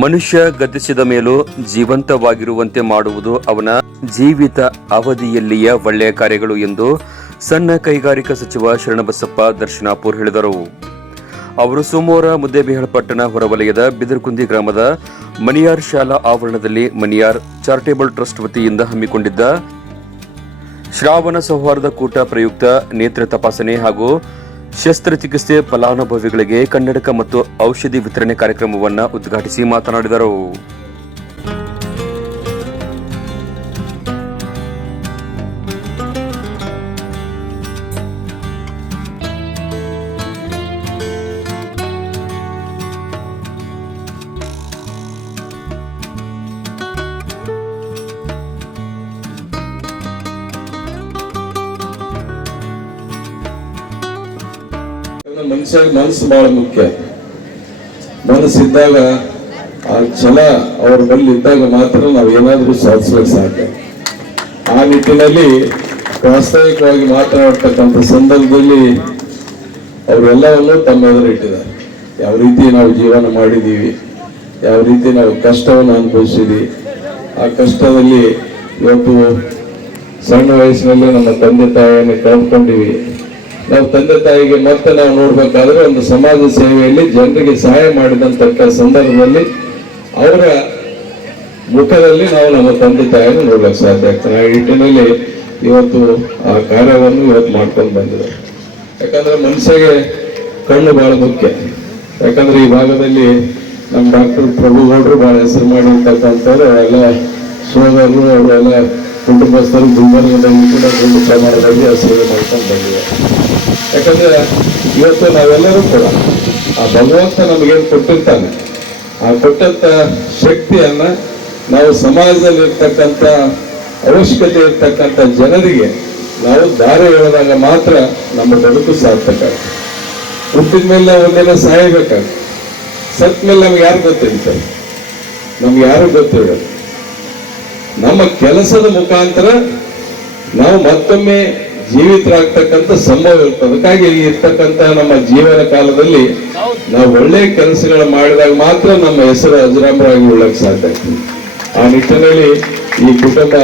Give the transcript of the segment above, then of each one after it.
ಮನುಷ್ಯ ಗತಿಸಿದ ಮೇಲೂ ಜೀವಂತವಾಗಿರುವಂತೆ ಮಾಡುವುದು ಅವನ ಜೀವಿತ ಅವಧಿಯಲ್ಲಿಯ ಒಳ್ಳೆಯ ಕಾರ್ಯಗಳು ಎಂದು ಸಣ್ಣ ಕೈಗಾರಿಕಾ ಸಚಿವ ಶರಣಬಸಪ್ಪ ದರ್ಶನಾಪುರ್ ಹೇಳಿದರು. ಅವರು ಸೋಮವಾರ ಮುದ್ದೇಬಿಹಾಳ ಪಟ್ಟಣ ಹೊರವಲಯದ ಬಿದರ್ಕುಂದಿ ಗ್ರಾಮದ ಮನಿಯಾರ್ ಶಾಲಾ ಆವರಣದಲ್ಲಿ ಮನಿಯಾರ್ ಚಾರಿಟೇಬಲ್ ಟ್ರಸ್ಟ್ ವತಿಯಿಂದ ಹಮ್ಮಿಕೊಂಡಿದ್ದ ಶ್ರಾವಣ ಸೌಹಾರ್ದ ಕೂಟ ಪ್ರಯುಕ್ತ ನೇತ್ರ ತಪಾಸಣೆ ಹಾಗೂ ಶಸ್ತ್ರಚಿಕಿತ್ಸೆ ಫಲಾನುಭವಿಗಳಿಗೆ ಕನ್ನಡಕ ಮತ್ತು ಔಷಧಿ ವಿತರಣೆ ಕಾರ್ಯಕ್ರಮವನ್ನು ಉದ್ಘಾಟಿಸಿ ಮಾತನಾಡಿದರು. ಮನುಷ್ಯ ಮನಸ್ಸು ಬಹಳ ಮುಖ್ಯ. ಮನಸ್ಸಿದ್ದಾಗ ಆ ಛಲ ಅವ್ರ ಬಳಿ ಇದ್ದಾಗ ಮಾತ್ರ ನಾವು ಏನಾದರೂ ಸಾಧಿಸ್ಲಿಕ್ಕೆ ಸಾಧ್ಯ. ಆ ನಿಟ್ಟಿನಲ್ಲಿ ಪ್ರಾಸ್ತಾವಿಕವಾಗಿ ಮಾತನಾಡ್ತಕ್ಕಂಥ ಸಂದರ್ಭದಲ್ಲಿ ಅವರೆಲ್ಲವನ್ನೂ ತಮ್ಮ ಎದುರು ಇಟ್ಟಿದ್ದಾರೆ. ಯಾವ ರೀತಿ ನಾವು ಜೀವನ ಮಾಡಿದ್ದೀವಿ, ಯಾವ ರೀತಿ ನಾವು ಕಷ್ಟವನ್ನು ಅನುಭವಿಸಿದ್ವಿ, ಆ ಕಷ್ಟದಲ್ಲಿ ಇವತ್ತು ಸಣ್ಣ ವಯಸ್ಸಿನಲ್ಲಿ ನಮ್ಮ ತಂದೆ ತಾಯಿಯನ್ನು ಕಳ್ಕೊಂಡಿವಿ ನಾವು ತಂದೆ ತಾಯಿಗೆ ಮತ್ತೆ ನಾವು ನೋಡ್ಬೇಕಾದ್ರೆ ಒಂದು ಸಮಾಜ ಸೇವೆಯಲ್ಲಿ ಜನರಿಗೆ ಸಹಾಯ ಮಾಡಿದಂತ ಸಂದರ್ಭದಲ್ಲಿ ಅವರ ಮುಖದಲ್ಲಿ ನಾವು ನಮ್ಮ ತಂದೆ ತಾಯಿಯನ್ನು ನೋಡ್ಲಿಕ್ಕೆ ಸಾಧ್ಯ ಆಗ್ತದೆ. ಆ ನಿಟ್ಟಿನಲ್ಲಿ ಇವತ್ತು ಆ ಕಾರ್ಯವನ್ನು ಇವತ್ತು ಮಾಡ್ಕೊಂಡು ಬಂದಿದೆ ಯಾಕಂದ್ರೆ ಮನುಷ್ಯಗೆ ಕಣ್ಣು ಬಹಳ ಮುಖ್ಯ. ಯಾಕಂದ್ರೆ ಈ ಭಾಗದಲ್ಲಿ ನಮ್ಮ ಡಾಕ್ಟರ್ ಪ್ರಭುಗೌಡರು ಬಹಳ ಹೆಸರು ಮಾಡಿರ್ತಕ್ಕಂಥವ್ರು, ಅವರೆಲ್ಲ ಸೋದರರು, ಅವರೆಲ್ಲ ಕುಟುಂಬಸ್ಥರು ಗುಲ್ಬರ್ಗದಲ್ಲಿ ಕೂಡ ದೊಡ್ಡ ಪ್ರಮಾಣದಲ್ಲಿ ಆ ಸೇವೆ ಮಾಡ್ಕೊಂಡು ಬಂದಿದೆ ಯಾಕಂದ್ರೆ ಇವತ್ತು ನಾವೆಲ್ಲರೂ ಕೂಡ ಆ ಭಗವಂತ ನಮಗೇನು ಕೊಟ್ಟಿರ್ತಾನೆ. ಆ ಕೊಟ್ಟಂತ ಶಕ್ತಿಯನ್ನ ನಾವು ಸಮಾಜದಲ್ಲಿ ಇರ್ತಕ್ಕಂಥ ಅವಶ್ಯಕತೆ ಇರ್ತಕ್ಕಂಥ ಜನರಿಗೆ ನಾವು ದಾರಿ ಹೇಳಿದಾಗ ಮಾತ್ರ ನಮ್ಮ ಬದುಕು ಸಾರ್ಥಕ ಹುಟ್ಟಿದ ಮೇಲೆ ನಾವು ಒಂದಿನ ಸಾಯಬೇಕಾಗ್ತದೆ ಸತ್ ಮೇಲೆ ನಮ್ಗೆ ಯಾರು ಗೊತ್ತಿರ್ತಾರೆ ನಮ್ಗೆ ಯಾರು ಗೊತ್ತಿರೋದು ನಮ್ಮ ಕೆಲಸದ ಮುಖಾಂತರ ನಾವು ಮತ್ತೊಮ್ಮೆ ಜೀವಿತರಾಗ್ತಕ್ಕಂಥ ಸಂಭವ ಇರ್ತದೆ. ಅದಕ್ಕಾಗಿ ಈ ಇರ್ತಕ್ಕಂಥ ನಮ್ಮ ಜೀವನ ಕಾಲದಲ್ಲಿ ನಾವು ಒಳ್ಳೆ ಕೆಲಸಗಳು ಮಾಡಿದಾಗ ಮಾತ್ರ ನಮ್ಮ ಹೆಸರು ಅಜರಾಮರಾಗಿ ಉಳ್ಳಕ್ಕೆ ಸಾಧ್ಯ ಆಗ್ತದೆ. ಆ ನಿಟ್ಟಿನಲ್ಲಿ ಈ ಕುಟುಂಬ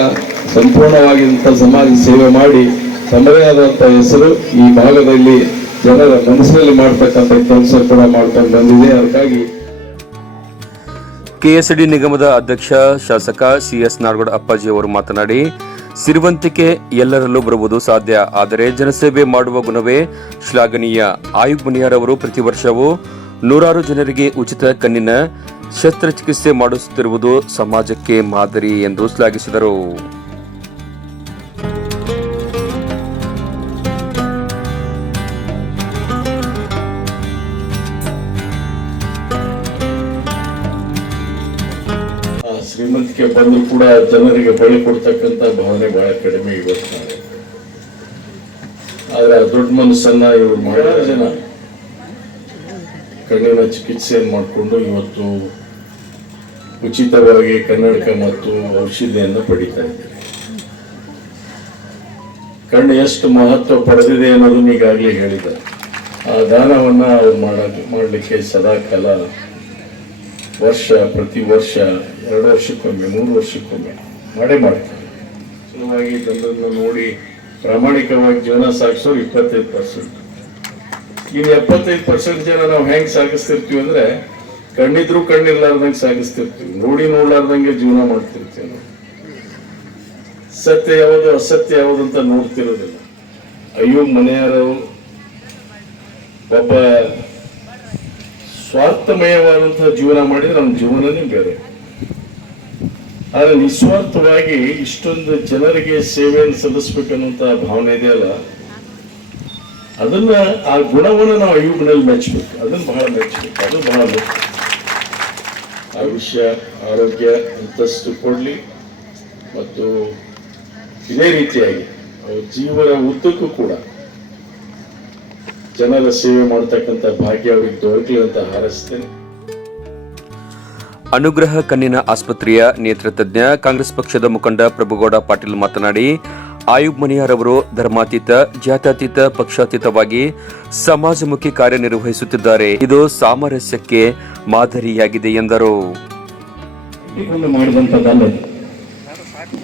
ಸಂಪೂರ್ಣವಾಗಿ ಇಂಥ ಸಮಾಜ ಸೇವೆ ಮಾಡಿ ತಮ್ಮದೇ ಆದಂಥ ಹೆಸರು ಈ ಭಾಗದಲ್ಲಿ ಜನರ ಮನಸ್ಸಿನಲ್ಲಿ ಮಾಡ್ತಕ್ಕಂಥ ಕೆಲಸ ಕೂಡ ಮಾಡ್ಕೊಂಡು ಬಂದಿದೆ. ಅದಕ್ಕಾಗಿ ಕೆಎಸ್ಡಿ ನಿಗಮದ ಅಧ್ಯಕ್ಷ ಶಾಸಕ ಸಿಎಸ್ ನಾಡಗೌಡ ಅಪ್ಪಾಜಿ ಅವರು ಮಾತನಾಡಿ ಸಿರಿವಂತಿಕೆ ಎಲ್ಲರಲ್ಲೂ ಬರುವುದು ಸಾಧ್ಯ. ಆದರೆ ಜನಸೇವೆ ಮಾಡುವ ಗುಣವೇ ಶ್ಲಾಘನೀಯ. ಆಯುಗ್ ಮುನಿಯಾರ್ ಅವರು ಪ್ರತಿ ವರ್ಷವೂ ನೂರಾರು ಜನರಿಗೆ ಉಚಿತ ಕಣ್ಣಿನ ಶಸ್ತ್ರಚಿಕಿತ್ಸೆ ಮಾಡಿಸುತ್ತಿರುವುದು ಸಮಾಜಕ್ಕೆ ಮಾದರಿ ಎಂದು ಶ್ಲಾಘಿಸಿದರು. ಶ್ರೀಮಂತಿಕೆ ಬಂದು ಕೂಡ ಜನರಿಗೆ ಬಳಿ ಕೊಡ್ತಕ್ಕಂಥ ಭಾವನೆ ಬಹಳ ಕಡಿಮೆ ಇವತ್ತು ನಾಳೆ. ಆದ್ರೆ ಆ ದೊಡ್ಡ ಮನಸ್ಸನ್ನ ಇವರು ಬಹಳ ಜನ ಕಣ್ಣಿನ ಚಿಕಿತ್ಸೆಯನ್ನು ಮಾಡಿಕೊಂಡು ಇವತ್ತು ಉಚಿತವಾಗಿ ಕನ್ನಡಕ ಮತ್ತು ಔಷಧಿಯನ್ನು ಪಡಿತಾ ಇದ್ದಾರೆ ಕಣ್ಣು ಎಷ್ಟು ಮಹತ್ವ ಪಡೆದಿದೆ ಅನ್ನೋದನ್ನ ಈಗಾಗಲೇ ಹೇಳಿದ ಆ ದಾನವನ್ನ ಅವ್ರು ಮಾಡ, ಮಾಡಲಿಕ್ಕೆ ಸದಾ ಕಾಲ ವರ್ಷ, ಪ್ರತಿ ವರ್ಷ ಎರಡು ವರ್ಷಕ್ಕೊಮ್ಮೆ, ಮೂರು ವರ್ಷಕ್ಕೊಮ್ಮೆ ಮಾಡೇ. ಮಾಡ್ತಾರೆ ಸುಲಭವಾಗಿ ತಂದನ್ನು ನೋಡಿ ಪ್ರಾಮಾಣಿಕವಾಗಿ ಜೀವನ ಸಾಗಿಸೋರು ಇಪ್ಪತ್ತೈದು ಪರ್ಸೆಂಟ್ ಇನ್ನು ಎಪ್ಪತ್ತೈದು ಪರ್ಸೆಂಟ್ ಜನ ನಾವು ಹೆಂಗ್ ಸಾಗಿಸ್ತಿರ್ತೀವಿ ಅಂದ್ರೆ ಕಣ್ಣಿದ್ರು ಕಣ್ಣಿರ್ಲಾರ್ದಂಗೆ ಸಾಗಿಸ್ತಿರ್ತೀವಿ. ನೋಡಿ ನೋಡ್ಲಾರ್ದಂಗೆ ಜೀವನ ಮಾಡ್ತಿರ್ತೀವಿ ನಾವು. ಸತ್ಯ ಯಾವುದು ಅಸತ್ಯ ಯಾವುದು ಅಂತ ನೋಡ್ತಿರೋದಿಲ್ಲ. ಅಯ್ಯೋ ಮನೆಯವರು ಒಬ್ಬ ಸ್ವಾರ್ಥಮಯವಾದಂತಹ ಜೀವನ ಮಾಡಿದ್ರೆ ನಮ್ಮ ಜೀವನನೇ ಬೇರೆ. ಆದ್ರೆ ನಿಸ್ವಾರ್ಥವಾಗಿ ಇಷ್ಟೊಂದು ಜನರಿಗೆ ಸೇವೆಯನ್ನು ಸಲ್ಲಿಸ್ಬೇಕನ್ನುವಂತ ಭಾವನೆ ಇದೆಯಲ್ಲ? ಅದನ್ನ ಆ ಗುಣವನ್ನು ನಾವು ಅಯ್ಯೂಬ್ನಲ್ಲಿ ಮೆಚ್ಚಬೇಕು. ಅದನ್ನ ಬಹಳ ಮೆಚ್ಚಬೇಕು. ಅದು ಬಹಳ ಆ ಆಯುಷ್ಯ ಆರೋಗ್ಯ ಅಂತಸ್ತು ಕೊಡ್ಲಿ ಮತ್ತು ಇದೇ ರೀತಿಯಾಗಿ ಅವ್ರ ಜೀವನ ಉದ್ದಕ್ಕೂ ಕೂಡ ಜನರ ಸೇವೆ ಮಾಡತಕ್ಕಂಥ ಭಾಗ್ಯ ಅವ್ರಿಗೆ ದೊರಕಲಿ ಅಂತ ಹಾರೈಸ್ತೇನೆ. ಅನುಗ್ರಹ ಕಣ್ಣಿನ ಆಸ್ಪತ್ರೆಯ ನೇತೃತಜ್ಞ ಕಾಂಗ್ರೆಸ್ ಪಕ್ಷದ ಮುಖಂಡ ಪ್ರಭುಗೌಡ ಪಾಟೀಲ್ ಮಾತನಾಡಿ ಆಯುಬ್ ಮನಿಯಾರ್ ಅವರು ಧರ್ಮಾತೀತ, ಜಾತ್ಯತೀತ, ಪಕ್ಷಾತೀತವಾಗಿ ಸಮಾಜಮುಖಿ ಕಾರ್ಯನಿರ್ವಹಿಸುತ್ತಿದ್ದಾರೆ. ಇದು ಸಾಮರಸ್ಯಕ್ಕೆ ಮಾದರಿಯಾಗಿದೆ ಎಂದರು.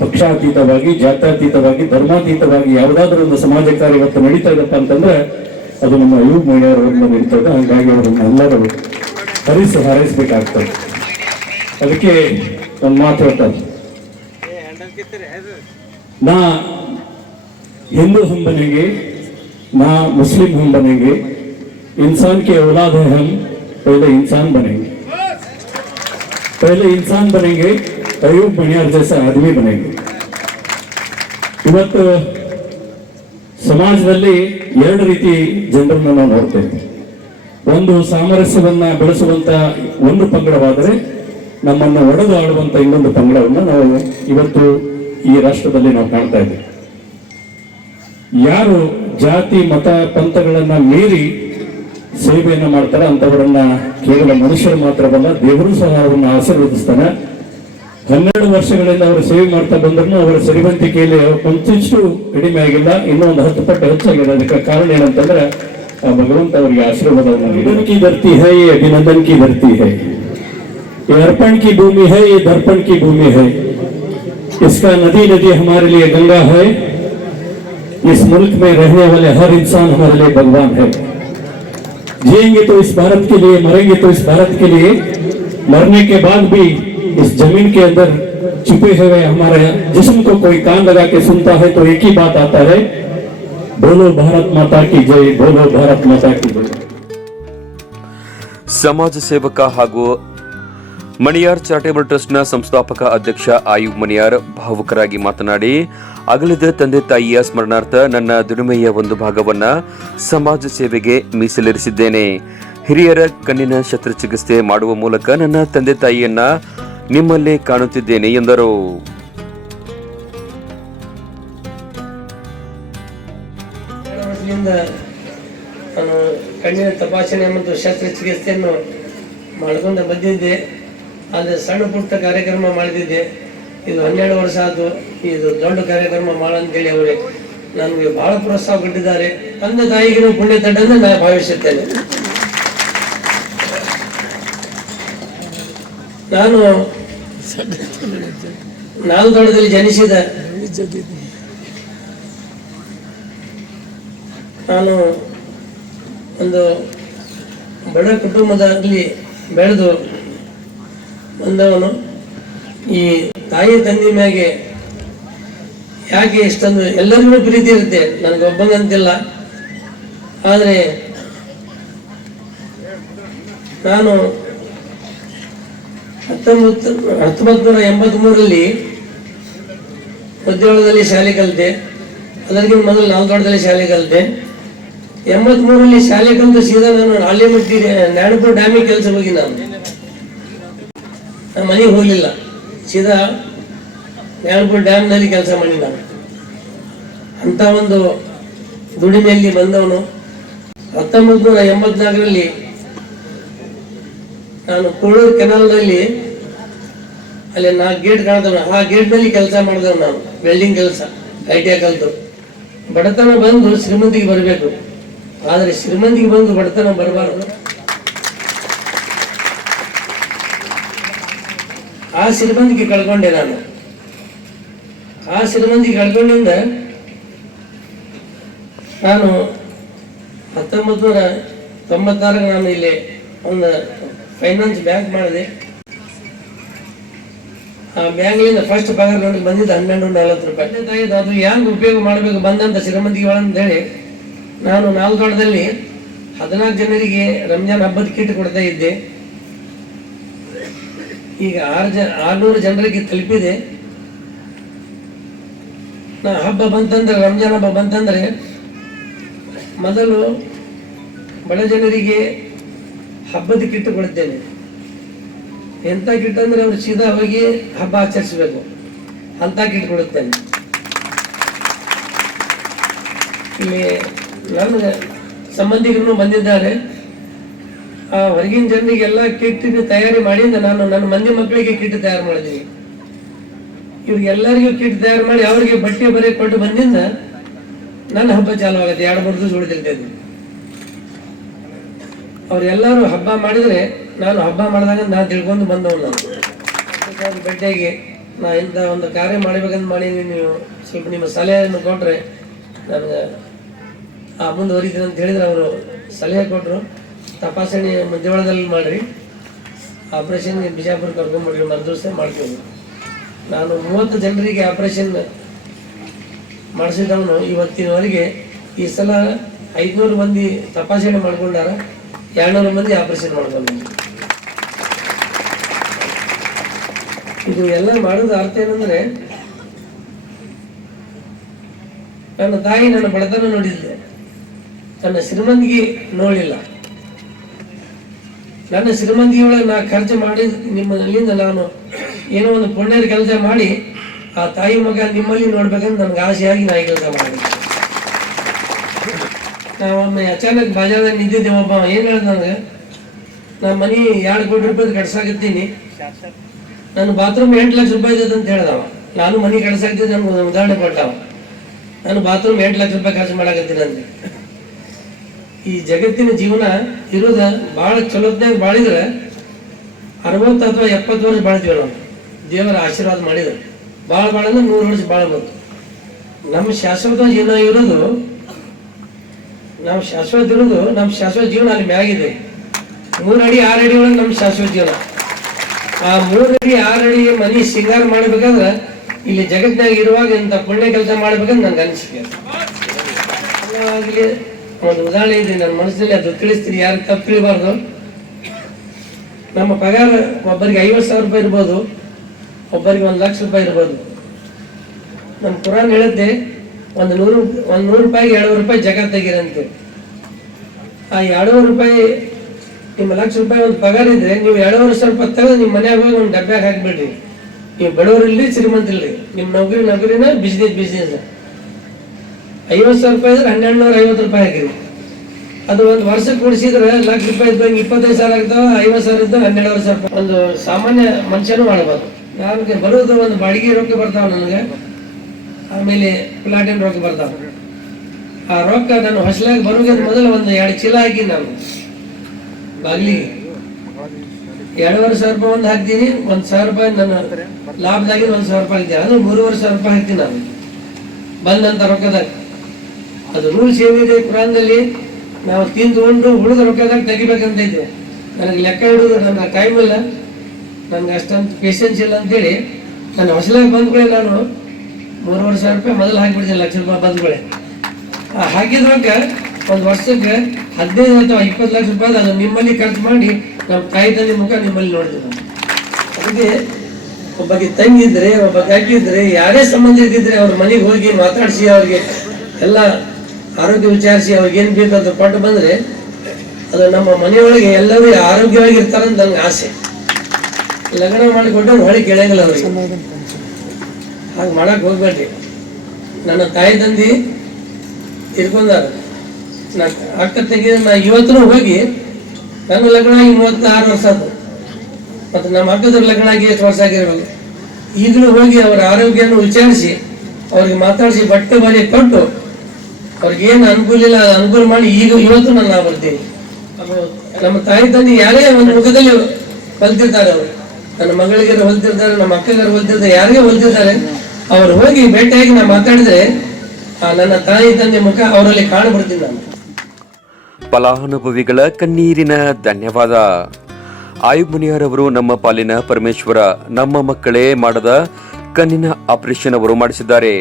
ಪಕ್ಷಾತೀತವಾಗಿ, ಜಾತ್ಯತೀತವಾಗಿ, ಧರ್ಮಾತೀತವಾಗಿ ಯಾವುದಾದ್ರೂ ಒಂದು ಸಮಾಜ ಕಾರ್ಯ ನಡೀತಾ ಇದಪ್ಪ ಅಂತಂದ್ರೆ, ಅದು ನಮ್ಮ ಅಯೂಬ್ ಮಹಿಳೆಯರವರಿಂದ ನಡೀತದೆ ಹಾಗಾಗಿ ಅವರನ್ನ ಎಲ್ಲರೂ ಹರಿಸಿ ಹಾರೈಸಬೇಕಾಗ್ತದೆ. ಅದಕ್ಕೆ ಒಂದು ಮಾತು ಹೇಳ್ತಾರೆ ನಾ हिंदू हम बनेंगे ना मुस्लिम हम बनेंगे इंसान के औलाद है हम पहले इंसान बनेंगे पहले इंसान बनेंगे अयूब बनियार जैसा आदमी बनेंगे ಇವತ್ತು ಸಮಾಜದಲ್ಲಿ ಎರಡು ರೀತಿ ಜನರನ್ನು ನಾವು ನೋಡ್ತೇವೆ ಒಂದು ಸಾಮರಸ್ಯವನ್ನ ಬೆಳೆಸುವಂತ ಒಂದು ಪಂಗಡವಾದರೆ ನಮ್ಮನ್ನು ಒಡೆದು ಆಡುವಂತ ಇನ್ನೊಂದು ಪಂಗಡವನ್ನು ನಾವು ಇವತ್ತು ಈ ರಾಷ್ಟ್ರದಲ್ಲಿ ನಾವು ಕಾಣ್ತಾ ಇದ್ದೇವೆ. ಯಾರು ಜಾತಿ, ಮತ, ಪಂಥಗಳನ್ನ ಮೀರಿ ಸೇವೆಯನ್ನು ಮಾಡ್ತಾರೆ ಅಂತವರನ್ನ ಕೇವಲ ಮನುಷ್ಯರು ಮಾತ್ರವಲ್ಲ, ದೇವರು ಸಹ ಅವರನ್ನ ಆಶೀರ್ವದಿಸ್ತಾನೆ. ಹನ್ನೆರಡು ವರ್ಷಗಳಿಂದ ಅವರು ಸೇವೆ ಮಾಡ್ತಾ ಬಂದ್ರು ಅವರ ಸರಿವಂತಿಕೆಯಲ್ಲಿ ಕೊಂಚಿಷ್ಟು ಕಡಿಮೆ ಆಗಿಲ್ಲ, ಇನ್ನೂ ಒಂದು ಹತ್ತು ಪಟ್ಟು ಹೆಚ್ಚಾಗಿದೆ. ಅದಕ್ಕೆ ಕಾರಣ ಏನಂತಂದ್ರೆ, ಆ ಭಗವಂತ ಅವರಿಗೆ ಆಶೀರ್ವಾದವನ್ನು ಅಭಿನಂದನ್ ಕಿ ಧರ್ತಿ है ये अभिनंदन की धरती है ये अर्पण की भूमि है ये दर्पण की भूमि है इसका नदी नदी हमारे लिए गंगा है इस मुल्क में रहने वाले हर इंसान हमारे लिए भगवान है जिएंगे तो इस भारत के लिए मरेंगे तो इस भारत के लिए मरने के बाद भी इस जमीन के अंदर छुपे हुए हमारे जिस्म को कोई कान लगा के सुनता है तो एक ही बात आता है बोलो भारत माता की जय बोलो भारत माता की जय ಸಮಾಜ ಸೇವಕ ಹಾಗೂ ಮಣಿಯಾರ್ ಚಾರಿಟೇಬಲ್ ಟ್ರಸ್ಟ್ನ ಸಂಸ್ಥಾಪಕ ಅಧ್ಯಕ್ಷ ಆಯುಬ್ ಮಣಿಯಾರ್ ಭಾವುಕರಾಗಿ ಮಾತನಾಡಿ, ಅಗಲಿದ ತಂದೆ ತಾಯಿಯ ಸ್ಮರಣಾರ್ಥ ನನ್ನ ದುಡಿಮೆಯ ಒಂದು ಭಾಗವನ್ನ ಸಮಾಜ ಸೇವೆಗೆ ಮೀಸಲಿರಿಸಿದ್ದೇನೆ. ಹಿರಿಯರ ಕಣ್ಣಿನ ಶಸ್ತ್ರಚಿಕಿತ್ಸೆ ಮಾಡುವ ಮೂಲಕ ನನ್ನ ತಂದೆ ತಾಯಿಯನ್ನ ನಿಮ್ಮಲ್ಲೇ ಕಾಣುತ್ತಿದ್ದೇನೆ ಎಂದರು. ಕಣ್ಣಿನ ತಪಾಸಣೆ ಮತ್ತು ಶಸ್ತ್ರಚಿಕಿತ್ಸೆಯನ್ನು ಮಾಡಿಕೊಂಡು ಬಂದಿದ್ದೆ. ಆದರೆ ಸಣ್ಣ ಪುಟ್ಟ ಕಾರ್ಯಕ್ರಮ ಮಾಡಿದ್ದೆ ಇದು ಹನ್ನೆರಡು ವರ್ಷ ಆಯ್ತು ಇದು ದೊಡ್ಡ ಕಾರ್ಯಕ್ರಮ ಮಾಡಂತೇಳಿ ಅವರೇ ನನಗೆ ಬಹಳ ಪ್ರೋತ್ಸಾಹ ಕೊಟ್ಟಿದ್ದಾರೆ. ತಂದೆ ತಾಯಿಗಿನ ಪುಣ್ಯ ತಂಡನ್ನು ನಾನು ಭಾವಿಸುತ್ತೇನೆ. ನಾನು ದೊಡ್ಡದಲ್ಲಿ ಜನಿಸಿದ ನಾನು ಒಂದು ಬಡ ಕುಟುಂಬದಲ್ಲಿ ಬೆಳೆದು ಬಂದವನು. ಈ ತಾಯಿ ತಂದೆ ಮ್ಯಾಗೆ ಯಾಕೆ ಇಷ್ಟೊಂದು ಎಲ್ಲರಿಗೂ ಪ್ರೀತಿ ಇರುತ್ತೆ. ನನಗೆ ಒಬ್ಬಂಗಂತಿಲ್ಲ ಆದರೆ ನಾನು ಹತ್ತೊಂಬತ್ತು ಹತ್ತೊಂಬತ್ತು ನೂರ ಎಂಬತ್ಮೂರರಲ್ಲಿ ಉದ್ಯೋಗದಲ್ಲಿ ಶಾಲೆ ಕಲಿತೆ. ಅದಕ್ಕಿಂತ ಮೊದಲು ನಾಲ್ದೊಡ್ಡದಲ್ಲಿ ಶಾಲೆ ಕಲಿತೆ. ಎಂಬತ್ಮೂರಲ್ಲಿ ಶಾಲೆ ಕಲಿತು ಸೀದಾ ನಾನು ಆಲಿಮಟ್ಟಿ ನ್ಯಾಡಪುರ ಡ್ಯಾಮಿಗೆ ಕೆಲಸ ಹೋಗಿ ನಾನು. ನಾನು ಮನೆಗೆ ಹೋಗಲಿಲ್ಲ. ಸೀದಾ ನ್ಯಾಡಪುರ ಡ್ಯಾಮ್ನಲ್ಲಿ ಕೆಲಸ ಮಾಡಿ ನಾನು. ಅಂತ ಒಂದು ದುಡಿಮೆಯಲ್ಲಿ ಬಂದವನು ಹತ್ತೊಂಬತ್ತು ನೂರ ಎಂಬತ್ನಾಲ್ಕರಲ್ಲಿ ನಾನು ಕೊಳೂರು ಕೆನಾಲ್ನಲ್ಲಿ ಅಲ್ಲಿ ನಾಲ್ಕು ಗೇಟ್ ಕಾಣ್ತವ. ಆ ಗೇಟ್ನಲ್ಲಿ ಕೆಲಸ ಮಾಡಿದವ್ ನಾನು. ವೆಲ್ಡಿಂಗ್ ಕೆಲಸ, ಐ ಟಿ ಕಲ್ತು. ಬಡತನ ಬಂದು ಶ್ರೀಮಂತಿಗೆ ಬರಬೇಕು. ಆದರೆ ಶ್ರೀಮಂತಿಗೆ ಬಂದು ಬಡತನ ಬರಬಾರದು. ಆ ಸಿರಿಬಂದಿಗೆ ಕಳ್ಕೊಂಡೆ ನಾನು. ಆ ಸಿರಿಬಂದಿಗೆ ಕಳ್ಕೊಂಡಿಂದ ನಾನು ಹತ್ತೊಂಬತ್ತು ನೂರ ತೊಂಬತ್ತಾರಕ್ಕೆ ನಾನು ಇಲ್ಲಿ ಒಂದು ಫೈನಾನ್ಸ್ ಬ್ಯಾಂಕ್ ಮಾಡಿದೆ. ಆ ಬ್ಯಾಂಕ್ಲಿಂದ ಫಸ್ಟ್ ಪಗಾರ ನೋಡಿ ಬಂದಿದ್ದು ಹನ್ನೆರಡು ನಲವತ್ತು ರೂಪಾಯಿ. ಅದು ಹೆಂಗೆ ಉಪಯೋಗ ಮಾಡಬೇಕು ಬಂದಂಥ ಶ್ರೀಮಂತಿಗೆ ಹೇಳಿ ನಾನು ದೊಡ್ಡದಲ್ಲಿ ಹದಿನಾಲ್ಕು ಜನರಿಗೆ ರಂಜಾನ್ ಹಬ್ಬದ ಕಿಟ್ ಕೊಡ್ತಾ ಇದ್ದೆ. ಈಗ ಆರು ಜನ ಆರ್ನೂರು ಜನರಿಗೆ ತಲುಪಿದೆ. ನಾ ಹಬ್ಬ ಬಂತಂದ್ರೆ, ರಂಜಾನ್ ಹಬ್ಬ ಬಂತಂದ್ರೆ, ಮೊದಲು ಬಡ ಜನರಿಗೆ ಹಬ್ಬದ ಕಿಟ್ಟು ಕೊಡುತ್ತೇನೆ. ಎಂತ ಕಿಟ್ ಅಂದ್ರೆ ಅವರು ಸೀದಾ ಹೋಗಿ ಹಬ್ಬ ಆಚರಿಸಬೇಕು. ಅಂತ ಕಿಟ್ ಕೊಡುತ್ತೇನೆ. ಇಲ್ಲಿ ನನ್ನ ಸಂಬಂಧಿಕರು ಬಂದಿದ್ದಾರೆ. ಹೊರಗಿನ ಜನರಿಗೆಲ್ಲ ಕಿಟ್ ತಯಾರಿ ಮಾಡಿಂದ ನಾನು ನನ್ನ ಮಂದಿ ಮಕ್ಕಳಿಗೆ ಕಿಟ್ ತಯಾರು ಮಾಡಿದ್ದೀನಿ. ಇವ್ರಿಗೆಲ್ಲರಿಗೂ ಕಿಟ್ ತಯಾರು ಮಾಡಿ ಅವರಿಗೆ ಬಟ್ಟೆ ಬರೆ ಕೊಟ್ಟು ಬಂದಿಂದ ನನ್ನ ಹಬ್ಬ ಚಾಲು ಆಗುತ್ತೆ ಎರಡು ಮೂರು ದಿವಸ ಉಳಿದಿರ್ತೇನೆ ಅವ್ರೆಲ್ಲರೂ ಹಬ್ಬ ಮಾಡಿದ್ರೆ ನಾನು ಹಬ್ಬ ಮಾಡಿದಾಗ ನಾನು ತಿಳ್ಕೊಂಡು ಬಂದವನು ನಾನು. ಬಟ್ಟೆಗೆ ನಾ ಇಂಥ ಒಂದು ಕಾರ್ಯ ಮಾಡಬೇಕಂತ ಮಾಡಿ ನೀವು ಸ್ವಲ್ಪ ನಿಮ್ಮ ಸಲಹೆಯನ್ನು ಕೊಟ್ಟರೆ ನನಗೆ ಆ ಮುಂದುವರಿತೀನಿ ಅಂತ ಹೇಳಿದ್ರೆ ಅವರು ಸಲಹೆ ಕೊಟ್ಟರು ತಪಾಸಣೆ ಮಧ್ಯವಾಳದಲ್ಲಿ ಮಾಡಿರಿ. ಆಪ್ರೇಷನ್ ಬಿಜಾಪುರ ಕರ್ಕೊಂಡ್ಬಿಡ್ರಿ ಮರುದಿವಸ ಮಾಡ್ತೀವಿ. ನಾನು ಮೂವತ್ತು ಜನರಿಗೆ ಆಪ್ರೇಷನ್ ಮಾಡಿಸಿದವನು ಇವತ್ತಿನವರೆಗೆ ಈ ಸಲ ಐದುನೂರು ಮಂದಿ ತಪಾಸಣೆ ಮಾಡ್ಕೊಂಡಾರ, ಎರಡ್ನೂರು ಮಂದಿ ಆಪರೇಷನ್ ಮಾಡ್ಕೊಂಡಾರ. ಇದು ಎಲ್ಲ ಮಾಡೋದು ಅರ್ಥ ಏನಂದ್ರೆ, ನನ್ನ ತಾಯಿ ನನ್ನ ಬಡತನ ನೋಡಿದ್ದೆ ನನ್ನ ಶ್ರೀಮಂತಿಗೆ ನೋಡಿಲ್ಲ ನನ್ನ ಶ್ರೀಮಂತಿಯೊಳಗೆ ನಾ ಖರ್ಚು ಮಾಡಿ ನಿಮ್ಮಲ್ಲಿಂದ ನಾನು ಏನೋ ಒಂದು ಪುಣ್ಯದ ಕೆಲಸ ಮಾಡಿ ಆ ತಾಯಿ ಮಗ ನಿಮ್ಮಲ್ಲಿ ನೋಡ್ಬೇಕಂತ ನನ್ಗೆ ಆಸೆಯಾಗಿ ನಾ ಈ ಕೆಲಸ ಮಾಡಿ ನಾವೊಮ್ಮೆ ಅಚಾನಕ್ ಬಾಜಾರ್ದಾಗ ನಿಂತಿದ್ದೆ ಒಬ್ಬ ಏನು ಹೇಳ್ದ ನನಗೆ ನಾ ಮನಿ ಎರಡು ಕೋಟಿ ರೂಪಾಯಿ ಕಟ್ಸಾಕತ್ತೀನಿ. ನನ್ನ ಬಾತ್ರೂಮ್ ಎಂಟು ಲಕ್ಷ ರೂಪಾಯಿ ಇದೆ ಅಂತ ಹೇಳ್ದವ ನಾನು ಮನಿ ಕಟ್ಸಾಕ್ತಿದ್ದೆ ನನ್ಗೆ ಉದಾಹರಣೆ ಕೊಟ್ಟವ ನಾನು ಬಾತ್ರೂಮ್ ಎಂಟು ಲಕ್ಷ ರೂಪಾಯಿ ಖರ್ಚು ಮಾಡಾಕತ್ತೀನಿ ಅಂತೆ ಈ ಜಗತ್ತಿನ ಜೀವನ ಇರೋದ ಭಾಳ ಚಲೋತ್ನಾಗ ಬಾಳಿದ್ರೆ ಅರವತ್ತು ಅಥವಾ ಎಪ್ಪತ್ತು ವರ್ಷ ಬಾಳ್ತೀವಿ ನಾವು ದೇವರ ಆಶೀರ್ವಾದ ಮಾಡಿದ್ರೆ. ಭಾಳ ಭಾಳ ಅಂದ್ರೆ ನೂರು ವರ್ಷ ಬಾಳ್ಬೋದು ನಮ್ಮ ಶಾಶ್ವತ ಜೀವನ ಇರೋದು ನಮ್ಮ ಶಾಶ್ವತ ಇರೋದು, ನಮ್ಮ ಶಾಶ್ವತ ಜೀವನ ಅಲ್ಲಿ ಮ್ಯಾಗಿದೆ. ಮೂರು ಅಡಿ, ಆರು ಅಡಿ ಒಳಗೆ ನಮ್ಮ ಶಾಶ್ವತ ಜೀವನ. ಆ ಮೂರು ಅಡಿ, ಆರು ಅಡಿ ಮನಿ ಸಿಂಗಾರ ಮಾಡ್ಬೇಕಾದ್ರೆ ಇಲ್ಲಿ ಜಗತ್ತಿನಾಗ ಇರುವಾಗ ಇಂಥ ಪುಣ್ಯ ಕೆಲಸ ಮಾಡ್ಬೇಕಂತ ನಂಗೆ ಅನಿಸಿಕೆ. ಒಂದು ಉದಾಹರಣೆ ಇದೆ, ನನ್ನ ಮನಸ್ಸಲ್ಲಿ ಅದು ತಿಳಿಸ್ತೀನಿ, ಯಾರು ತಪ್ಪು ತಿಳಿಬಾರ್ದು. ನಮ್ಮ ಪಗಾರ ಒಬ್ಬರಿಗೆ ಐವತ್ತು ಸಾವಿರ ರೂಪಾಯಿ ಇರ್ಬೋದು, ಒಬ್ಬರಿಗೆ ಒಂದು ಲಕ್ಷ ರೂಪಾಯಿ ಇರ್ಬೋದು. ನಮ್ಮ ಕುರಾನ್ ಹೇಳುತ್ತೆ, ಒಂದು ನೂರು ಒಂದು ನೂರು ರೂಪಾಯಿಗೆ ಎರಡುವರೆ ರೂಪಾಯಿ ಜಗ ಆ ಎರಡೂವರೆ ರೂಪಾಯಿ, ನಿಮ್ಮ ಲಕ್ಷ ರೂಪಾಯಿ ಒಂದು ಪಗಾರ ಇದ್ರೆ ನೀವು ಎರಡೂವರೆ ಸಾವಿರ ರೂಪಾಯಿ ತೆಗೆದು ನಿಮ್ಮ ಮನೆಯಾಗ ಒಂದು ಡಬ್ಬ್ಯಾಗ ಹಾಕ್ಬಿಡ್ರಿ. ನೀವು ಬಡವರಿಲ್ಲಿ ಶ್ರೀಮಂತರಲ್ಲಿ. ನಿಮ್ಮ ನೌಕರಿ, ನೌಕರಿನ ಬಿಸ್ನೆಸ್ ಬಿಸ್ನೆಸ್ ಐವತ್ತು ಸಾವಿರ ರೂಪಾಯಿ ಇದ್ರೆ ಹನ್ನೆರಡು ನೂರ ಐವತ್ತು ರೂಪಾಯಿ ಹಾಕಿರಿ ಅದು ಒಂದು ವರ್ಷಕ್ಕೆ ಕೂಡಿಸಿದ್ರೆ ಲಕ್ಷ ರೂಪಾಯಿ ಇದ್ದಂಗೆ ಇಪ್ಪತ್ತೈದು ಸಾವಿರ ಆಗ್ತಾವ ಐವತ್ತು ಸಾವಿರ ಇದ್ದಾಗ ಹನ್ನೆರಡು ಸಾವಿರ ರೂಪಾಯಿ. ಒಂದು ಸಾಮಾನ್ಯ ಮನುಷ್ಯನೂ ಮಾಡ್ಬೋದು. ನನಗೆ ಬರೋದು ಒಂದು ಬಾಡಿಗೆ ರೊಕ್ಕ ಬರ್ತಾವ ನನಗೆ. ಆಮೇಲೆ ಪ್ಲಾಟಿನ ರೊಕ್ಕ ಬರ್ತಾವ. ಆ ರೊಕ್ಕ ನಾನು ಹೊಸಲಾಗಿ ಬರೋಗಿಂತ ಮೊದಲು ಒಂದು ಎರಡು ಚೀಲ ಹಾಕಿ ನಾನು. ಬಾಗಿಲಿಗೆ. ಎರಡೂವರೆ ಸಾವಿರ ರೂಪಾಯಿ ಒಂದು ಹಾಕ್ತೀನಿ ಒಂದು ಸಾವಿರ ರೂಪಾಯಿ ನನ್ನ ಲಾಭದಾಗಿ ಒಂದು ಸಾವಿರ ರೂಪಾಯಿ ಹಾಕ್ತೀನಿ. ಅದು ಮೂರುವರೆ ಸಾವಿರ ರೂಪಾಯಿ ಹಾಕ್ತೀನಿ ನಾನು. ಬಂದಂಥ ರೊಕ್ಕದಾಗ. ಅದು ರೂಲ್ಸ್ ಏನಿದೆ ಕುರಾನ್ದಲ್ಲಿ ನಾವು ತಿಂದುಕೊಂಡು ಉಳಿದ ರೊಕ್ಕದಾಗ ತೆಗಿಬೇಕಂತ ಇದೆ ನನಗೆ ಲೆಕ್ಕ ಹಿಡಿದು ನನ್ನ ಕಾಯಿಮಿಲ್ಲ ನನಗೆ ಅಷ್ಟೊಂದು ಪೇಷನ್ಸ್ ಇಲ್ಲ ಅಂತೇಳಿ ನನ್ನ ಹೊಸಲಾಗಿ ಬಂದ್ಗಳೇ ನಾನು ಮೂರುವರೆ ಸಾವಿರ ರೂಪಾಯಿ ಮೊದಲು ಹಾಕಿಬಿಡ್ತೀನಿ, ಲಕ್ಷ ರೂಪಾಯಿ ಬಂದ್ಗಳೇ ಆ ಹಾಕಿದ ರೊಕ್ಕ ಒಂದು ವರ್ಷಕ್ಕೆ ಹದಿನೈದು ಅಥವಾ ಇಪ್ಪತ್ತು ಲಕ್ಷ ರೂಪಾಯಿ ಅದು ನಿಮ್ಮಲ್ಲಿ ಖರ್ಚು ಮಾಡಿ ನಮ್ಮ ತಾಯಿ ತಂದೆ ಮುಖ ನಿಮ್ಮಲ್ಲಿ ನಾವು ಅದಕ್ಕೆ ಒಬ್ಬಗೆ ತಂಗಿದ್ರೆ ಒಬ್ಬ ಅಕ್ಕಿದ್ರೆ, ಯಾರೇ ಸಂಬಂಧ ಇದ್ದಿದ್ರೆ ಅವ್ರ ಮನೆಗೆ ಹೋಗಿ ಮಾತಾಡಿಸಿ ಅವ್ರಿಗೆ ಎಲ್ಲ ಆರೋಗ್ಯ ವಿಚಾರಿಸಿ ಅವ್ರಿಗೆ ಏನು ಬೇಕು ಪಟ್ಟು ಕೊಟ್ಟು ಬಂದ್ರೆ ಅದು ನಮ್ಮ ಮನೆಯೊಳಗೆ ಎಲ್ಲರೂ ಆರೋಗ್ಯವಾಗಿರ್ತಾರಂತ ನನಗೆ ಆಸೆ. ಲಗ್ನ ಮಾಡಿಕೊಟ್ಟು ಹೊಳಿ ಕೇಳಂಗಿಲ್ಲ ಅವ್ರಿಗೆ. ಹಾಗೆ ಮಾಡಕ್ ಹೋಗ್ಬೇಡ್ರಿ. ನನ್ನ ತಾಯಿ ತಂದಿ ತಿರ್ಕೊಂಡಾರ ನಾನು ಅಕ್ಕ ತೆಗಿ ನಾ ಇವತ್ತು ಹೋಗಿ ನನ್ನ ಲಗ್ನ ಆಗಿ ಮೂವತ್ತಾರು ವರ್ಷ ಆಯ್ತು ಮತ್ತು ನಮ್ಮ ಅಕ್ಕದ್ರ ಲಗ್ನ ಆಗಿ ಎಷ್ಟು ವರ್ಷ ಆಗಿರ್ಬೇಕು. ಈಗಲೂ ಹೋಗಿ ಅವರ ಆರೋಗ್ಯನ ವಿಚಾರಿಸಿ ಅವ್ರಿಗೆ ಮಾತಾಡಿಸಿ ಬಟ್ಟೆ ಬಾರಿ ಕೊಟ್ಟು ಅವ್ರಿಗೆ ಏನು ಅನುಕೂಲ ಇಲ್ಲ, ಅದು ಅನುಕೂಲ ಮಾಡಿ ಈಗ ಇವತ್ತು ನಾನು ನಾವು ಬರ್ತೀನಿ. ನಮ್ಮ ತಾಯಿ ತಂದೆ ಯಾರೇ ಒಂದು ಮುಖದಲ್ಲಿ ಹೊಲ್ತಿರ್ತಾರೆ ಅವರು. ನನ್ನ ಮಗಳಿಗೆ ಹೊಲ್ತಿರ್ತಾರೆ, ನಮ್ಮ ಅಕ್ಕಗಾರ ಹೊಲ್ತಿರ್ತಾರೆ, ಯಾರಿಗೆ ಹೊಲ್ತಿರ್ತಾರೆ. ಅವ್ರು ಹೋಗಿ ಭೇಟಿಯಾಗಿ ನಾ ಮಾತಾಡಿದ್ರೆ ನನ್ನ ತಾಯಿ ತಂದೆ ಮುಖ ಅವರಲ್ಲಿ ಕಾಣಬಿಡ್ತೀನಿ ನಾನು. ಫಲಾನುಭವಿಗಳ ಕಣ್ಣೀರಿನ ಧನ್ಯವಾದ. ಆಯುಮನಿಯರವರು ನಮ್ಮ ಪಾಲಿನ ಪರಮೇಶ್ವರ, ನಮ್ಮ ಮಕ್ಕಳೇ ಮಾಡದ ಕಣ್ಣಿನ ಆಪರೇಷನ್ ಅವರು ಮಾಡಿಸಿದ್ದಾರೆ.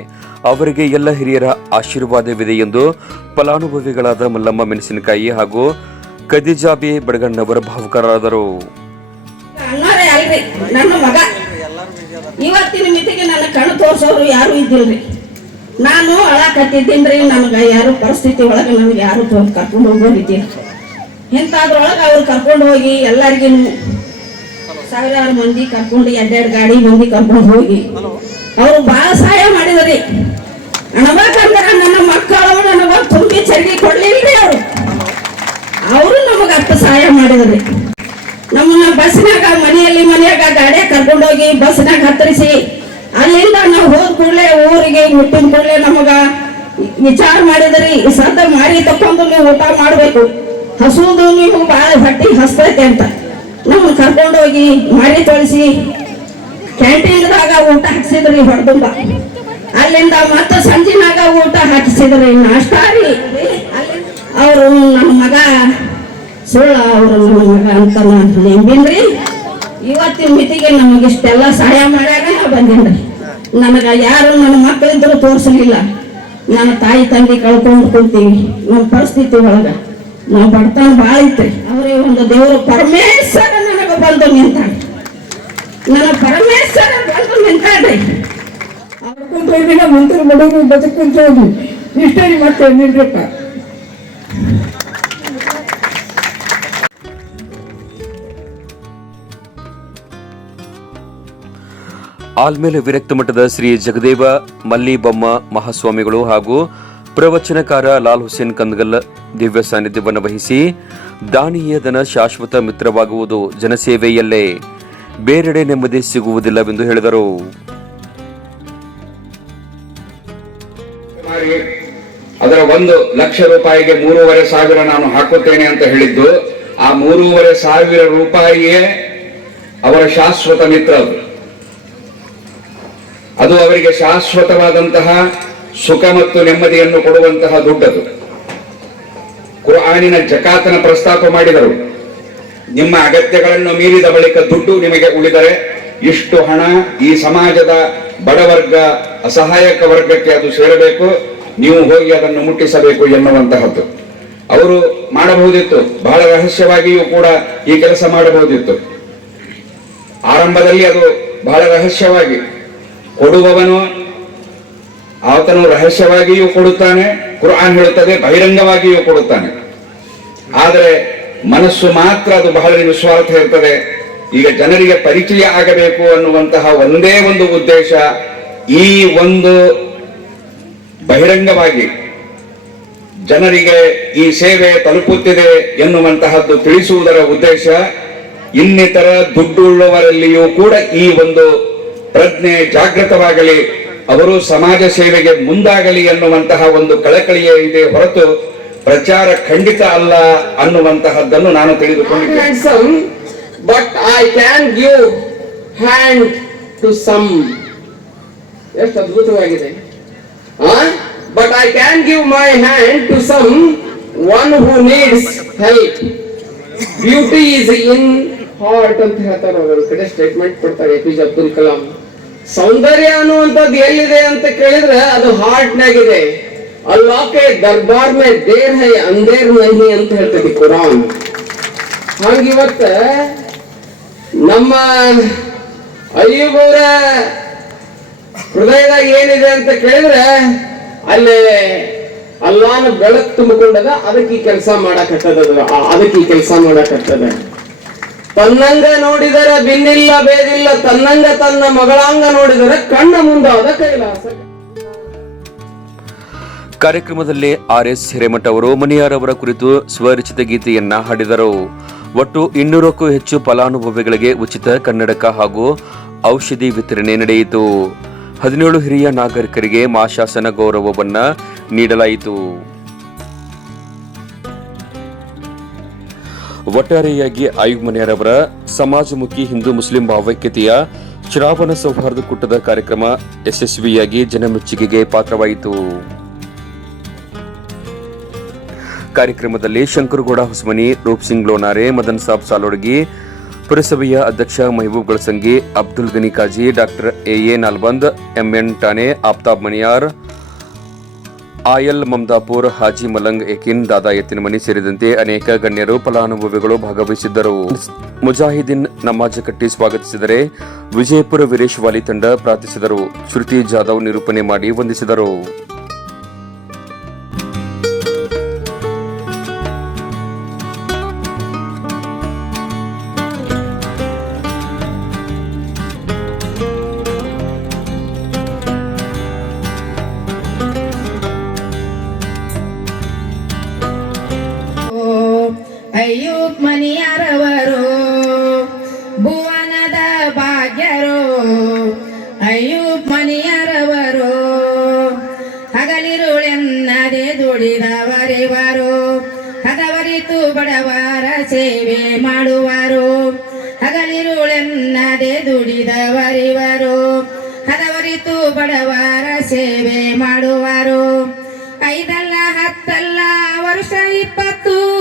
ಅವರಿಗೆ ಎಲ್ಲ ಹಿರಿಯರ ಆಶೀರ್ವಾದವಿದೆ ಎಂದು ಫಲಾನುಭವಿಗಳಾದ ಮಲ್ಲಮ್ಮ ಮೆಣಸಿನಕಾಯಿ ಹಾಗೂ ಕದಿಜಾಬಿ ಬಡಗಣ್ಣವರ ಭಾವುಕರಾದರು. ಇವತ್ತಿನ ಮಿತಿಗೆ ನನ್ನ ಕಣ್ಣು ತೋರ್ಸೋರು ಯಾರು ಇದ್ದಿಲ್ರಿ. ನಾನು ಅಳಾಕತ್ತಿದ್ದೀನ್ರಿ, ನನಗೆ ಯಾರು ಪರಿಸ್ಥಿತಿ ಒಳಗೆ ನನಗೆ ಯಾರು ಕರ್ಕೊಂಡು ಹೋಗೋರಿದ್ದೀರಿ ಇಂಥದ್ರೊಳಗೆ ಅವ್ರು ಕರ್ಕೊಂಡು ಹೋಗಿ ಎಲ್ಲರಿಗೂ ಸಾವಿರಾರು ಮಂದಿ ಕರ್ಕೊಂಡು ಎರಡೆರಡು ಗಾಡಿ ಮಂದಿ ಕರ್ಕೊಂಡು ಹೋಗಿ. ಅವರು ಬಹಳ ಸಹಾಯ ಮಾಡಿದ್ರಿ. ಅಣಬೇಕಂದ್ರೆ ನನ್ನ ಮಕ್ಕಳು ನನಗ ತುಂಬಿ ಚರ್ಗಿ ಕೊಡ್ಲಿಲ್ರಿ ಅವರು. ಅವರು ನಮಗ ಅಷ್ಟು ಸಹಾಯ ಮಾಡಿದ್ರಿ. ನಮ್ಮನ್ನ ಬಸ್ನಾಗ ಮನೆಯಲ್ಲಿ ಮನೆಯಾಗ ಗಾಡಿ ಕರ್ಕೊಂಡೋಗಿ ಬಸ್ನಾಗ ಹತ್ತರಿಸಿ ಅಲ್ಲಿಂದ ನಾವು ಹೋದ ಕೂಡಲೇ ಊರಿಗೆ ಮುಟ್ಟಿದ ಕೂಡಲೇ ನಮಗ ವಿಚಾರ ಮಾಡಿದ್ರಿ. ಸದ್ದ ಮಾಡಿ ತಕ್ಕೊಂಡು ನೀವು ಊಟ ಮಾಡಬೇಕು. ಹಸುವುದು ನೀವು ಬಹಳ ಹೊಟ್ಟಿ ಹಸ್ತೈತೆ ಅಂತ. ನಮ್ಮನ್ನ ಕರ್ಕೊಂಡೋಗಿ ಮಾಡಿ ತೊಳಿಸಿ ಕ್ಯಾಂಟೀನ್ದಾಗ ಊಟ ಹಾಕ್ಸಿದ್ರಿ ಹೊಡೆದುಂಬ. ಅಲ್ಲಿಂದ ಮತ್ತೆ ಸಂಜಿನಾಗ ಊಟ ಹಾಕಿಸಿದ್ರಿ ನಾಷ್ಟ ರೀ ಅವರು ನಮ್ಮ ಮಗ, ಸುಳ್ಳ ಅವರು ನಮ್ಮ ಮಗ ಅಂತ ನಂಬಿನ್ರಿ. ಇವತ್ತಿನ ಮಿತಿಗೆ ನಮಗಿಷ್ಟೆಲ್ಲ ಸಹಾಯ ಮಾಡ್ಯಾಗ ಬಂದಿನ್ರಿ. ನನಗ ಯಾರು ನನ್ನ ಮಕ್ಕಳಿದ್ರು ತೋರಿಸಲಿಲ್ಲ. ನನ್ನ ತಾಯಿ ತಂದೆ ಕಳ್ಕೊಂಡು ಕುಂತೀವಿ. ನಮ್ಮ ಪರಿಸ್ಥಿತಿ ಒಳಗ ನಾವು ಬಡತನ ಭಾಳ ಐತ್ರಿ. ಅವ್ರಿಗೆ ಒಂದು ದೇವರು ಪರಮೇಶ್ವರ ಬಂದು ನಿಂತಾಳೆ ನನ್ನ ಪರಮೇಶ್ವರ ಬಂದು ನಿಂತಾಡ್ರಿ. ಕುಂತ್ಕೊಂಡಿನ ಮಂತ್ರ ಬಡವರು ಬದುಕಂತ ಹೋಗಿ ಇಷ್ಟೇ ಮತ್ತೆ ನಿಲ್ಬೇಕ ಆಲ್ಮೇಲೆ ವಿರಕ್ತ ಮಠದ ಶ್ರೀ ಜಗದೇವ ಮಲ್ಲಿಬೊಮ್ಮ ಮಹಾಸ್ವಾಮಿಗಳು ಹಾಗೂ ಪ್ರವಚನಕಾರ ಲಾಲ್ ಹುಸೇನ್ ಕಂದಗಲ್ ದಿವ್ಯ ಸಾನ್ನಿಧ್ಯವನ್ನು ವಹಿಸಿ ದಾನಿಯ ಧನ ಶಾಶ್ವತ ಮಿತ್ರವಾಗುವುದು ಜನಸೇವೆಯಲ್ಲೇ. ಬೇರೆಡೆ ನೆಮ್ಮದಿ ಸಿಗುವುದಿಲ್ಲವೆಂದು ಹೇಳಿದರು. ಅದರ ಒಂದು ಲಕ್ಷ ರೂಪಾಯಿಗೆ ಮೂರುವರೆ ಸಾವಿರ ನಾನು ಹಾಕುತ್ತೇನೆ ಅಂತ ಹೇಳಿದ್ದು, ಆ ಮೂರುವರೆ ಸಾವಿರ ರೂಪಾಯಿಯೇ ಅವರ ಶಾಶ್ವತ ಮಿತ್ರ ಅದು ಅವರಿಗೆ ಶಾಶ್ವತವಾದಂತಹ ಸುಖ ಮತ್ತು ನೆಮ್ಮದಿಯನ್ನು ಕೊಡುವಂತಹ ದುಡ್ಡದು. ಕುರ್ಆನಿನ ಜಕಾತನ ಪ್ರಸ್ತಾಪ ಮಾಡಿದರು. ನಿಮ್ಮ ಅಗತ್ಯಗಳನ್ನು ಮೀರಿದ ಬಳಿಕ ದುಡ್ಡು ನಿಮಗೆ ಉಳಿದರೆ ಇಷ್ಟು ಹಣ ಈ ಸಮಾಜದ ಬಡವರ್ಗ ಅಸಹಾಯಕ ವರ್ಗಕ್ಕೆ ಅದು ಸೇರಬೇಕು, ನೀವು ಹೋಗಿ ಅದನ್ನು ಮುಟ್ಟಿಸಬೇಕು ಎನ್ನುವಂತಹದ್ದು. ಅವರು ಮಾಡಬಹುದಿತ್ತು, ಬಹಳ ರಹಸ್ಯವಾಗಿಯೂ ಕೂಡ ಈ ಕೆಲಸ ಮಾಡಬಹುದಿತ್ತು. ಆರಂಭದಲ್ಲಿ ಅದು ಬಹಳ ರಹಸ್ಯವಾಗಿ, ಕೊಡುವವನು ಆತನು ರಹಸ್ಯವಾಗಿಯೂ ಕೊಡುತ್ತಾನೆ ಕುರ್ಆನ್ ಹೇಳುತ್ತದೆ, ಬಹಿರಂಗವಾಗಿಯೂ ಕೊಡುತ್ತಾನೆ. ಆದರೆ ಮನಸ್ಸು ಮಾತ್ರ ಅದು ಬಹಳ ನಿಸ್ವಾರ್ಥ ಇರ್ತದೆ. ಈಗ ಜನರಿಗೆ ಪರಿಚಯ ಆಗಬೇಕು ಅನ್ನುವಂತಹ ಒಂದೇ ಒಂದು ಉದ್ದೇಶ, ಈ ಒಂದು ಬಹಿರಂಗವಾಗಿ ಜನರಿಗೆ ಈ ಸೇವೆ ತಲುಪುತ್ತಿದೆ ಎನ್ನುವಂತಹದ್ದು ತಿಳಿಸುವುದರ ಉದ್ದೇಶ, ಇನ್ನಿತರ ದುಡ್ಡುಳ್ಳವರಲ್ಲಿಯೂ ಕೂಡ ಈ ಒಂದು ಪ್ರಜ್ಞೆ ಜಾಗೃತವಾಗಲಿ. ಅವರು ಸಮಾಜ ಸೇವೆಗೆ ಮುಂದಾಗಲಿ ಎನ್ನುವಂತಹ ಒಂದು ಕಳಕಳಿಯೇ ಇದೆ ಹೊರತು ಪ್ರಚಾರ ಖಂಡಿತ ಅಲ್ಲ ಅನ್ನುವಂತಹದ್ದನ್ನು ನಾನು ತಿಳಿದುಕೊಂಡಿದ್ದೇನೆ. But I can hand to some. ಎಷ್ಟು ಅದ್ಭುತವಾಗಿದೆ. But I can give my hand to someone who needs help beauty is in heart ಅಂತ ಹೇಳ್ತಾರೆ ಅವರು. ಕಡೆ ಸ್ಟೇಟ್ಮೆಂಟ್ ಕೊಡ್ತಾರೆ A P J Abdul Kalam. ಸೌಂದರ್ಯ ಅನ್ನುವಂಥದ್ದು ಎಲ್ಲಿದೆ ಅಂತ ಕೇಳಿದ್ರೆ ಅದು ಹಾರ್ಟ್ ನಾಗಿದೆ ಅಲ್ಲಾಕೆ ದರ್ಬಾರ್ ಮೇ ದೇರ್ ಹೈ ಅಂದೇರ್ ನಹಿ ಅಂತ ಹೇಳ್ತದೆ ಕುರಾನ್. ಹಂಗಿವತ್ತ ನಮ್ಮ ಅಯ್ಯೂಬವರ ಹೃದಯದಾಗ ಏನಿದೆ ಅಂತ ಕೇಳಿದ್ರೆ ಅಲ್ಲಿ ಅಲ್ಲಾನ ಬೆಳಕು ತುಂಬಿಕೊಂಡದ ಅದಕ್ಕೆ ಈ ಕೆಲಸ ಮಾಡಕತ್ತದ ಅದಕ್ಕೆ ಈ ಕೆಲಸ ಮಾಡಕತ್ತದ. ತನ್ನಂಗ ನೋಡಿದರೆ ಬಿನ್ನಿಲ್ಲ, ಬೇದಿಲ್ಲ, ತನ್ನಂಗ ತನ್ನ ಮಗಳಾಂಗ ನೋಡಿದರೆ ಕಣ್ಣ ಮುಂದಾದ ಕೈಲಾಸ. ಕಾರ್ಯಕ್ರಮದಲ್ಲಿ ಆರ್ ಎಸ್ ಹಿರೇಮಠ ಅವರು ಮನಿಯಾರವರ ಕುರಿತು ಸ್ವರಚಿತ ಗೀತೆಯನ್ನ ಹಾಡಿದರು. ಒಟ್ಟು ಇನ್ನೂರಕ್ಕೂ ಹೆಚ್ಚು ಫಲಾನುಭವಿಗಳಿಗೆ ಉಚಿತ ಕನ್ನಡಕ ಹಾಗೂ ಔಷಧಿ ವಿತರಣೆ ನಡೆಯಿತು. ಹದಿನೇಳು ಹಿರಿಯ ನಾಗರಿಕರಿಗೆ ಮಾಶಾಸನ ಗೌರವವನ್ನ ನೀಡಲಾಯಿತು. ಒಟ್ಟಾರೆಯಾಗಿ ಆಯುಬ್ ಮನೆಯರವರ ಸಮಾಜಮುಖಿ ಹಿಂದೂ ಮುಸ್ಲಿಂ ಭಾವೈಕ್ಯತೆಯ ಶ್ರಾವಣ ಸೌಹಾರ್ದ ಕೂಟದ ಕಾರ್ಯಕ್ರಮ ಯಶಸ್ವಿಯಾಗಿ ಜನಮೆಚ್ಚುಗೆಗೆ ಪಾತ್ರವಾಯಿತು. ಕಾರ್ಯಕ್ರಮದಲ್ಲಿ ಶಂಕರಗೌಡ, ಹೊಸಮನಿ, ರೂಪ್ ಸಿಂಗ್ ಲೋನಾರೆ, ಮದನ್ ಸಾಬ್ ಸಾಲೋಡ್ಗಿ, ಪುರಸಭೆಯ ಅಧ್ಯಕ್ಷ Mehboob Galasangi, Abdul Gani Kazi, doctor A A Nalband MN Tane Aftab Maniyar oil Mamadapur Haji Malang ಎಕಿನ್ ದಾದಾ ಎತ್ತಿನಮನಿ ಸೇರಿದಂತೆ ಅನೇಕ ಗಣ್ಯರು ಫಲಾನುಭವಿಗಳು ಭಾಗವಹಿಸಿದ್ದರು. ಮುಜಾಹಿದೀನ್ ನಮಾಜ್ ಕಟ್ಟಿ ಸ್ವಾಗತಿಸಿದರೆ ವಿಜಯಪುರ ವೀರೇಶ್ ವಾಲಿ ತಂಡ ಪ್ರಾರ್ಥಿಸಿದರು. ಶ್ರುತಿ ಜಾಧವ್ ನಿರೂಪಣೆ ಮಾಡಿ ವಂದಿಸಿದರು. ಅಯ್ಯೂಬ್ ಮನಿಯರವರು ಭುವನದ ಭಾಗ್ಯರು. ಅಯ್ಯೂಬ್ ಮನಿಯರವರು ಹಗಲಿರುಳೆನ್ನದೆ ದುಡಿದವರಿವರು. ಹದವರಿತು ಬಡವರ ಸೇವೆ ಮಾಡುವರು. ಹಗಲಿರುಳೆನ್ನದೆ ದುಡಿದವರಿವರು. ಹದವರಿತು ಬಡವರ ಸೇವೆ ಮಾಡುವರು. ಐದಲ್ಲ, ಹತ್ತಲ್ಲ, ವರ್ಷ ಇಪ್ಪತ್ತು.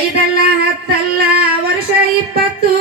ಐದಲ್ಲ ಹತ್ತಲ್ಲ ವರ್ಷ ಇಪ್ಪತ್ತು.